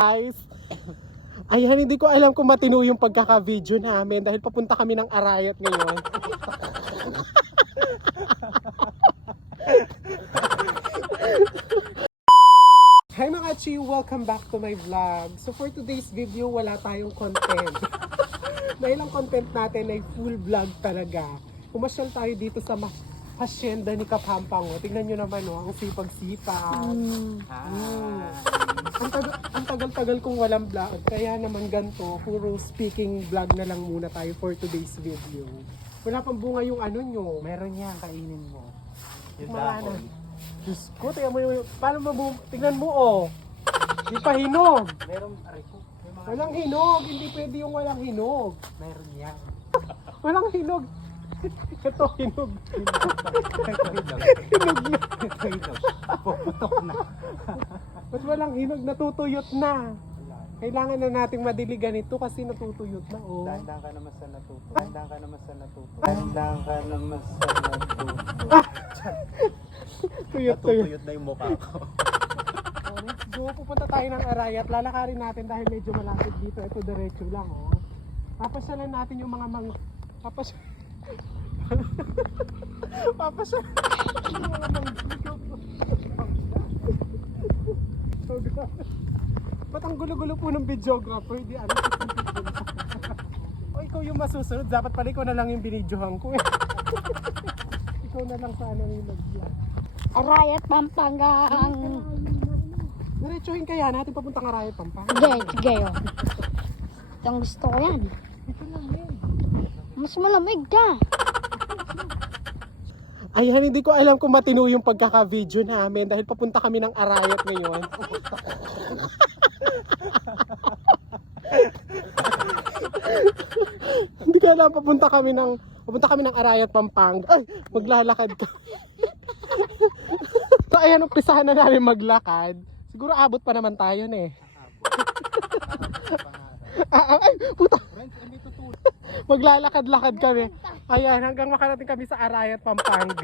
Guys, ayan, hindi ko alam kung matino yung pagkaka-video namin dahil papunta kami ng Arayat ngayon. Hi mga Chi! Welcome back to my vlog. So for today's video, wala tayong content. Dahil ang content natin ay full vlog talaga. Pumasyal tayo dito sa hacienda ni Kapampango. Tingnan nyo naman, oh, ang sipag-sipag. Ang tagal-tagal kong walang vlog. Kaya naman ganito, puro speaking vlog na lang muna tayo for today's video. Wala pang bunga yung ano nyo. Meron yan, kainin mo. Yung Wala na. dahon. Diyos ko, tingnan mo yung... Paano tingnan mo, oh. Di pa hinog. Meron, aray ko. May mga... Walang hinog. Hindi pwede yung walang hinog. Meron yan. Walang hinog. Ito, hinog. Hinog na. Hinog. Puputok na. Ba't walang hinog? Natutuyot na. Kailangan na nating madiligan ito kasi natutuyot na, oh. Dahan-dahan ka naman sa natuto. Dahan-dahan ka naman sa natuto. Dahan-dahan ka naman sa natuto. Tuyot. Natutuyot na yung mukha ko. Oh, let's go. Pupunta tayo ng Arayat. Lalakarin natin dahil medyo malapit dito. Ito, diretso lang, oh. Papasyalan natin yung mga papasyalan yung mga ba't ang gulo-gulo po ng videographer? Di ano o ikaw yung masusunod. Dapat pala ikaw na lang yung binidyohan ko eh. Ikaw na lang sa ano yung nag-vlog. Arayat, Pampangang. Diretsuhin kaya natin papuntang Arayat, Pampanga. Sige, oh. Itong gusto ko yan. Ito lang eh. Mas malamig ka. Ayan, hindi ko alam kung matino yung pagkaka-video namin dahil papunta kami ng Arayat ngayon. Hindi ko alam, papunta kami ng Arayat, Pampanga. Ay, maglalakad ka. So ayan, umpisahan na namin maglakad. Siguro abot pa naman tayo na eh. Ay, puta. Maglalakad-lakad kami. Ayan, hanggang makarating kami sa Arayat, Pampanga.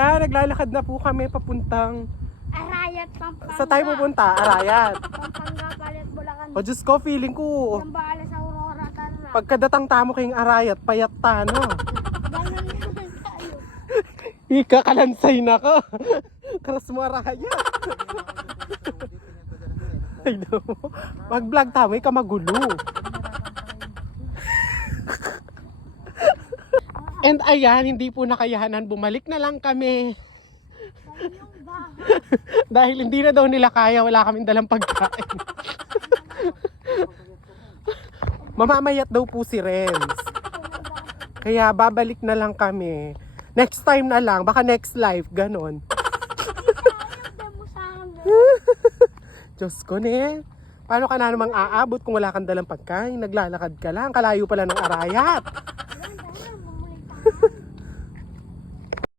Naglalakad na po kami papuntang... Arayat, Pampanga. Sa tayo pupunta? Arayat. Pampanga, Palit, Bulacan. O Diyos ko, feeling ko. Zambales, Aurora, Tarlac. Pagkadatang tamo kayong Arayat, payat ta, no? Ganun naman tayo. Ika, kalansay na ka. Karas mo Arayat. Ay, no. Mag-vlog tamo, ika magulo. And ayan, hindi po nakayahanan. Bumalik na lang kami. Yung bahay. Dahil hindi na daw nila kaya, wala kaming dalang pagkain. Mamamayat daw po si Renz. Kaya babalik na lang kami. Next time na lang, baka next live, ganon. Diyos ko ne. Paano ka na namang aabot kung wala kang dalang pagkain? Naglalakad ka lang, kalayo pala ng Arayat.